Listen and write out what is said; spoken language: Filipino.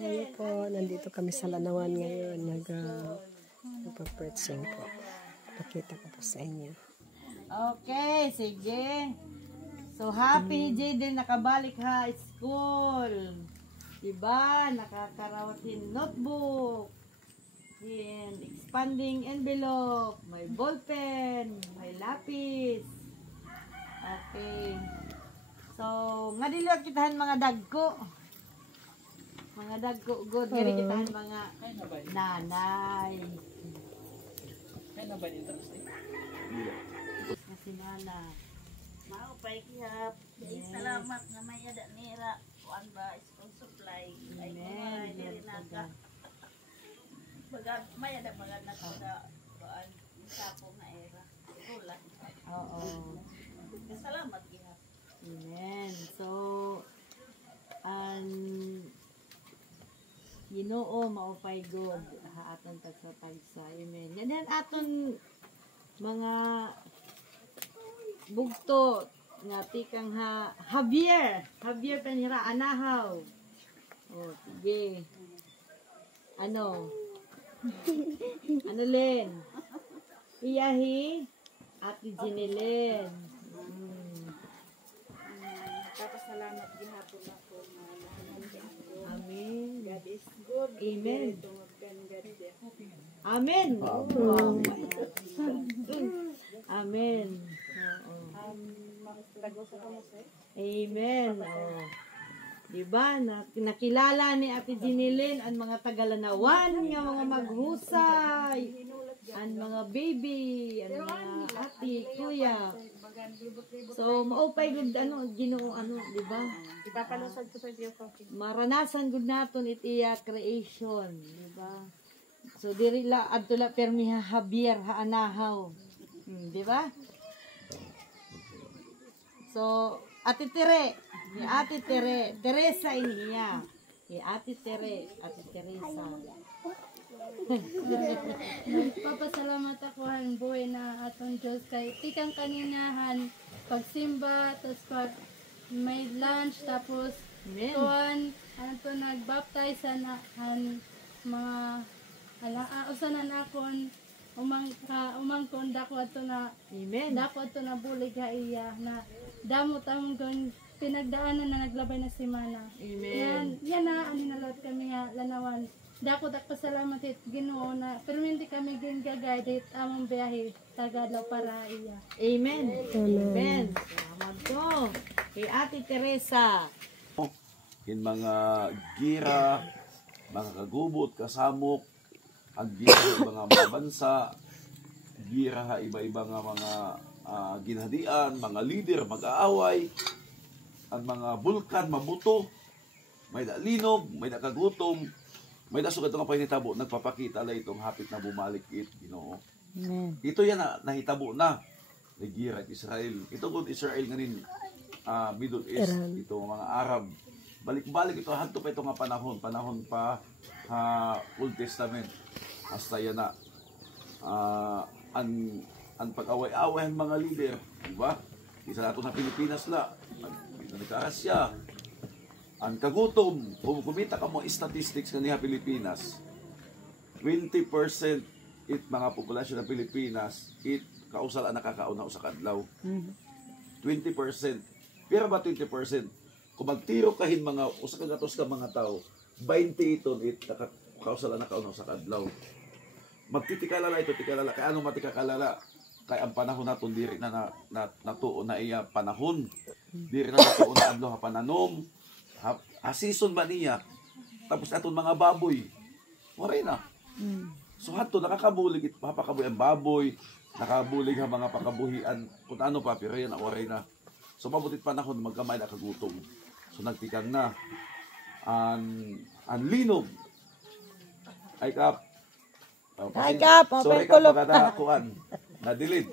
Ano po, nandito kami sa Lanawan ngayon. Nagpa-preaching po. Pakita ko po sa inyo. Okay, sige. So, happy Jaden nakabalik high school. Diba? Nakakarawatin notebook. And expanding envelope. May ballpen. May lapis. Okay. So, nga dilo kitahan mga dagko. Mga dagko good. Nga kitahan mga nanay. Kaya na ba yung translate? Kasi nana. Maupay kihap. Salamat na may ada nira. Kuan ba school supply. Ay Amen. diri naka. Bagad may ada bagad na sa kuan sapo nga era. Tulan. Oo. Salamat kihap. Amen. So, Ginoo maupay God ha aton tagsa. Amen. Yan aton mga bugto nga tikang Javier panira anahaw. Oh, sige. Ano Len? Iyahi Ate Jinelen. Papasalamat gihapon ako na Amen. God is good. Amen. Amen. Amen. Amen. Amen. Oh. Diba? Nakilala ni Ate Jinilin ang mga tagalanawan nga mga maghusay. Ang mga baby, ang mga ati, kuya. So, maupay gud Ginoo diba? Ipapalusad ko sa Dios. Maranasan gud naton itiya creation, diba? So diri la adto la permi Javier anahaw. Diba? So Ate Tere, ni Ate Teresa iniya. Ni Ate Teresa. Papasalamat ako ang buhay na atong Diyos kay tikang kaninahan pagsimba tapos pag may lunch tapos tuwan to nagbaptize na mga usanan akon umangkon dako ato na Amen. dako ato na bulig ha iya na damot ang pinagdaanan na naglabay na semana. Amen. Yan na aninalot kami nga Lanawan. Dako pasalamat it Ginoo na pero hindi kami gin-guide among biyahe tagadlaw para iya. Amen. Amen. Salamat po. Kay Ate Teresa. In mga gira, mga kagubot, kasamok, ang gira ng mga bansa, gira ha iba-iba nga mga ginhadian, mga leader, mag-aaway, ang mga bulkan, mabuto, may linog, may kagutom, may sugat nga pahinitabo, nagpapakita la itong hapit na bumalik Ginoo. Amen. Ito yan nahitabo na. Gira Israel. Ito good Israel nganin Middle East, ito mga Arab. Balik-balik ito hanto pa ito nga panahon pa Old Testament. Hasta yan na ang pag-away-away ng mga leader, di ba? Isa nato sa Pilipinas la, nagkasya. Ang kagutom, kung kumita ka mo statistics kaniya Pilipinas, 20% it mga populasyon ng Pilipinas, it kausal ang nakakauna sa kadlaw. 20%. Pero ba 20%? Kung magtiro kahin mga usa ka gatos ka mga tao, 20 iton it kausal ang nakauna sa kadlaw. Magtitikalala ito, tikalala. Kaya anong matikakalala? Kaya ang panahon naton diri na natuon na iya panahon. Diri na natuon na adlaw ha pananom. Season ba niya? Tapos atong mga baboy. Waray na. So hato nakakabulig papakabuhi ang baboy, nakabulig ang mga pakabuhian kung ano pa pero yan waray na. So mabutit panahon magkamay na kagutom. So nagtikang na ang linog. Ay kap. Ay kap, sorry ka pagkada kuan. Nadilid.